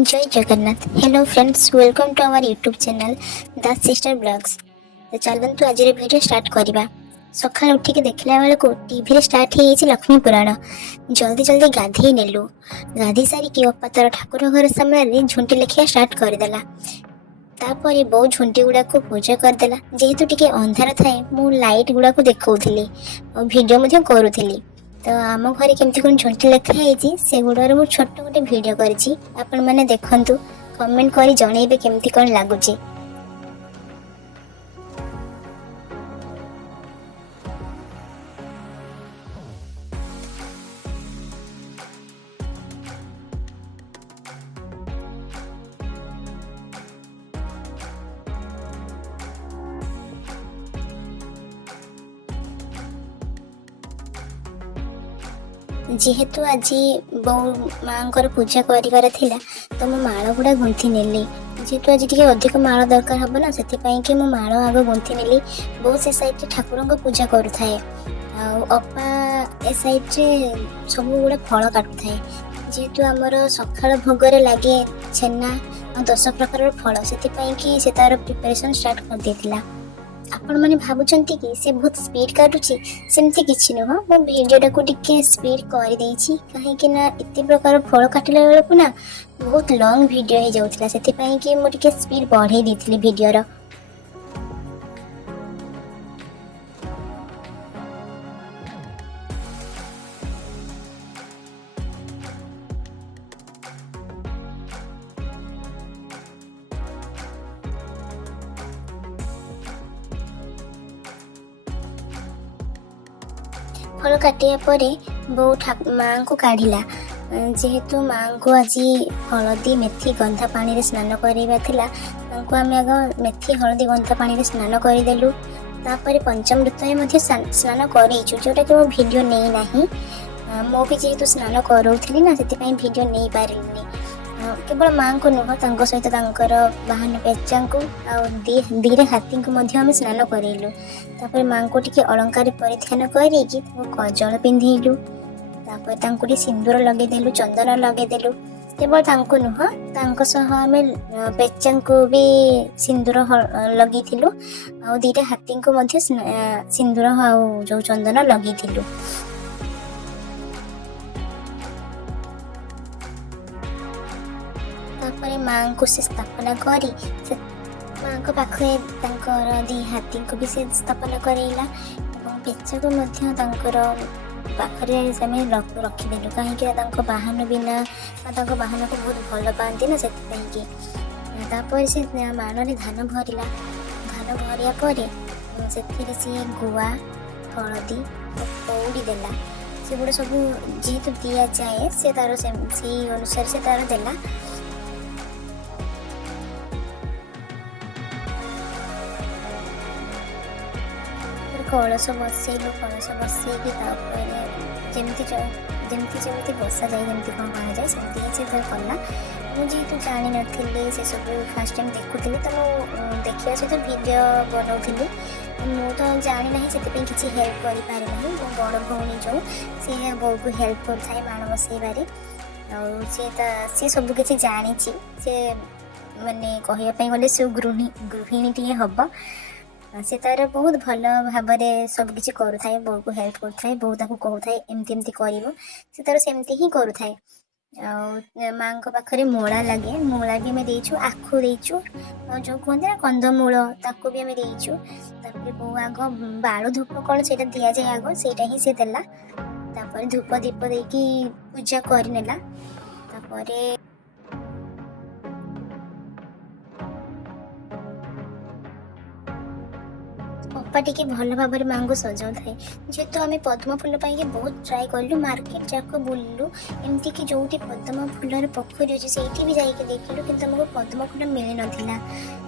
जय Jagannath. Hello friends, welcome to our YouTube channel the sister blogs. तो चलतु आज वीडियो स्टार्ट करवा। सकाल उठिक देखला बेलू टीवी स्टार्ट हो लक्ष्मी पुराण। जल्दी जल्दी गाधे नेलु। गाधी सारिकी अप्पा तार ठाकुर घर सामने झुंटी लेखिया स्टार्ट करदेला। तापर बो झुंटी गुड़ा को पूजा करदेला। जेहेतु टिके अंधार थाए मु लाइट गुड़ा को देखौथिली और वीडियो मध्ये करूथिली। तो आम घरे केमती कौन झुंटी लिखाई से गुड़ार मु छोट गोटे वीडियो करिछि। आपण माने देखंतु, कमेंट करी जणैबे केमती कौन लागुछि। जेहेतु आज बो माँ पूजा कर तो मो माल गुड़ा गुंथी नेली। जेहेतु आज टे अधिक माल दरकार हम ना से कि मो माल आग गुंथी नेली। बो से साइड ठाकुर को पूजा करुए। अपा ए साइड सब गुड़ा फल काटू थाए। जेहेतु आमर सकाल भोगर लगे छेना और 10 प्रकार फल से तार प्रिपरेशन स्टार्ट कर देथिला। आपण माने भाबुचंती कि से बहुत स्पीड काटुची, सेमती किछि न। मो वीडियोटा को टिके स्पीड कर देछि काहे कि ना इत्ते प्रकार फल काटिला बेला को ना बहुत लॉन्ग वीडियो हे जाउथिला। सेति पई कि मो टिके स्पीड बढ़ाई देथिली वीडियो रो। फल काटिया परे बो माँ को काढ़िला। जेहेतु माँ को आज हलदी मेथी गंधा पानी रे स्नान करवा थिला, तांको आमे आग मेथी हलदी गंधा पानी रे स्नान करदेलु। तापर पंचामृत मध्ये स्नान करेइछु, जोटा कि मो वीडियो नै नाही। मो भी जेहेतु स्नान करौथिली ना सेति पई वीडियो नै पारिनी। केवल माँ को नुह तांको सहित तांकर बाहन पेचा को आ दीरे हाथी को मध्ये आमे स्नान करेलु। तापर माँ को टिके अलंकार परिधान करेकि कजल पिंधेलु। तापर तांको टिके सिंदूर लगेदेलु, चंदन लगेदेलु। केवल तांको नुह तांको सह आमे पेचा को भी सिंदूर लगेथिलु आ दीरे हाथी को मध्ये सिंदूर आ जो चंदन लगेथिलु। तापर माँ को से स्थापना करी माँ को पाखे दी हाथी को भी से स्थापना करेला। पेचा को मध्य पाखरे रखिदेलु कहीं बाहन बिना बाहन को बहुत भल पाती ना से। तापर से मान धान भरला। धान भरिया पर से गुआ हलदी कौड़ी देला। से गुड़ा सब जेहेतु दि जाए से तार से अनुसार से तार देला। कलश बसैलु। कलश बसैकी जमती जमती बसा जाए जमती कौन कह जाए सेमती से कला। मुझे जानी नी से सब फास्ट टाइम देखुली तो देखा सहित वीडियो बनाऊली। मु तो जानी ना से किसी हेल्प कर पारे ना। मो बड़ भौणी जो सी बो को हेल्प कर बाण बसैबारे सी सब किसी जानी से माने कहवाई गले से गृहिणी टे हम। से तार बहुत भल भाव सब किसी करुए। बो को हेल्प करुए, बो ताको कहूए एमती एमती कर से तार सेमती ही करुए। माँ को पाखरे मूला लगे, मूला भी आम देचु, आखु देचु जो कहते ना कंदमूल ताको भी आम देचु। तापर बो आग बाड़ धूप कौन से दि जाए आग से ही से देला। तापर धूप दीप देकी पूजा करनेला। तापर अपा टिके भल भाव माँ को सजाऊ थाए। जेहेतु आम पद्म फूल पाई बहुत ट्राए कलु, मार्केट जाक बुलू एमती कि जो पद्म फूलर पोखरी अच्छे से भी जाके देखलु कि आमको पद्म फूल मिल नाला।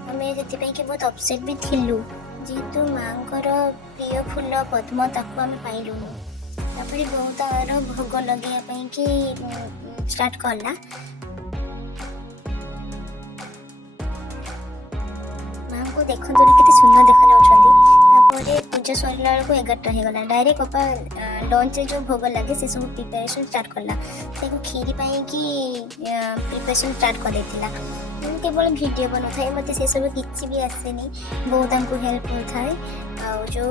आम से बहुत अपसेट भी थिलु। जेहेतु माँ प्रिय फूल पद्म ताको आम पाइलु। तापर बहुत तार भोग लगे कि स्टार्ट कला। देखो केते सुंदर देखा जाउछंदी। तापर ପୂଜା ସରିଲା बेलू 11टा होगला डायरेक्ट अप्पा लंच जो भोग लगे से सब प्रिपेरेसन स्टार्ट कला से खीरी कि प्रिपेरेसन स्टार्ट कर देता केवल वीडियो बना था मत से सब किसी भी आसेनी बहुत हमको हेल्प होता है जो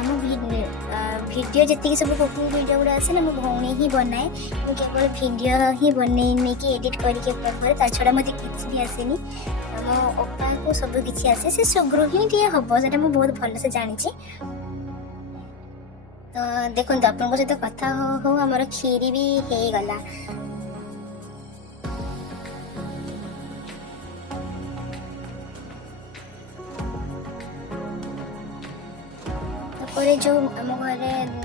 आम वीडियो जी सब कुकिंग वीडियो गुड़ा आसे ना मो भौणी ही बनाए मुझे केवल वीडियो ही बनई कि एडिट करके छड़ा मत किसी भी आसेनी मो अप्पा को सब किसी आसे से गृहिणी हम से मुझे बहुत भल से जानी तो देखो अपन सहित कथा हो आमर खीरी भी हो गला तापर जो आम घर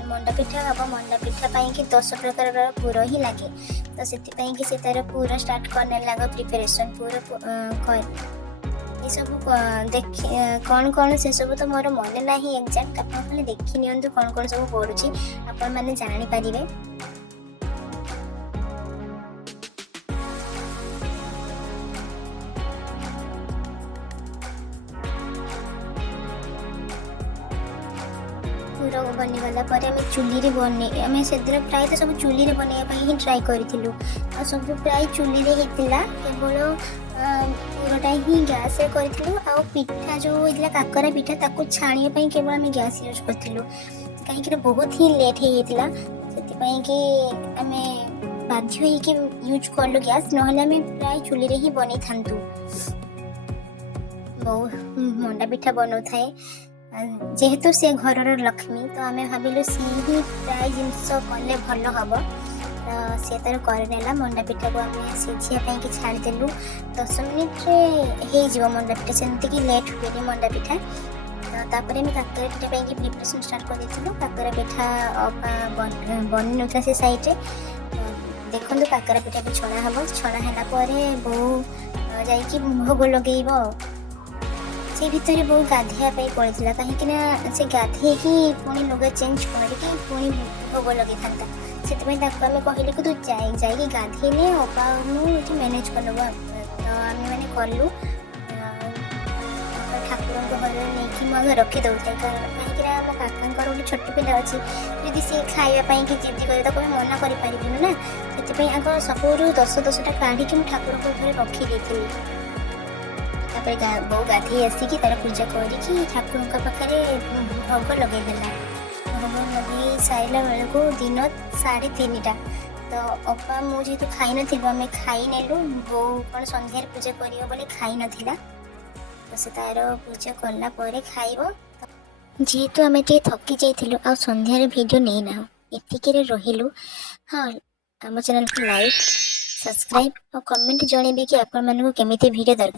मंडा पिठा हम मंडा पिठा कि 10 प्रकार पूर ही लगे तो से कि तार पूरा स्टार्ट करने लगा प्रिपेरेसन पूरा ये सब देख कौन से सब तो मोर मन ना एक्जाक्ट आप खाली देखी नि कौन सब पड़ुची आपण मैंने जानी पारे पूरा बनीगला आम चुली बने आम से प्राय तो सब चुली बनवाई ही ट्राए करूँ आ सब प्राय चुली होता केवल पूराटा ही गैस करूँ आ पिठा जो होता काकरा पिठा ताको छाणीपाई केवल आम गैस यूज करूँ कहीं बहुत ही लेट होता से कि आम बाध्य यूज कलु गैस ना आम प्राय चुली ही बनी था मंडा पिठा बनाऊ थाए जेहेतु से घर लक्ष्मी तो आम भाविलु सी ही प्राय जिनस कले भल हम तो सी तार करनेला मंडा पिठा को आम सीझापी कि छाड़देलु 10 मिनिट्रे हो मंडा पिठा सेमती कि लेट हुए मंडा पिठा तापर आम काकरा पिठा कि प्रिपरेसन स्टार्ट कर देलु काकरा पिठा बनी ना से साइड्रे देखो काकरा पिठा भी छणा हम छणा है बो जा भोग लगेब से भितर बहुत गाधेवाई पड़ता कहीं से गाधे पुणी लुगा चेंज करके पुणी भोग लगे था से आम कहले कि तू जाइए गाधेले अपा मुझे मैनेज कर तो आम मैंने कलु ठाकुर घर नहीं मुझे रखीदे कहीं आम काका गोटे छोट पिला अच्छी जदि सी खावाई कि जिद कर मना करूँ ना से आग सबू 10-10टा काढ़ी ठाकुर घर रखीदी बो गाधे आसिक तार पूजा करी ठाकुर पाखे भोग लगेदेला भोग लगे सारा बेलू दिन 3:30 तो अपा मुझे खाई नाम खाई नेलु बो कौन संध्यार पूजा कर खाई नाला तो से तार पूजा कलापर खाइब जेहेतु आम थकी जाइलु आ संध्यार वीडियो नहीं ना एतिक रहिलु हाँ आम चैनल को लाइक सब्सक्राइब और कमेंट जनइबे कि आपण मानक केमिति वीडियो दरकार।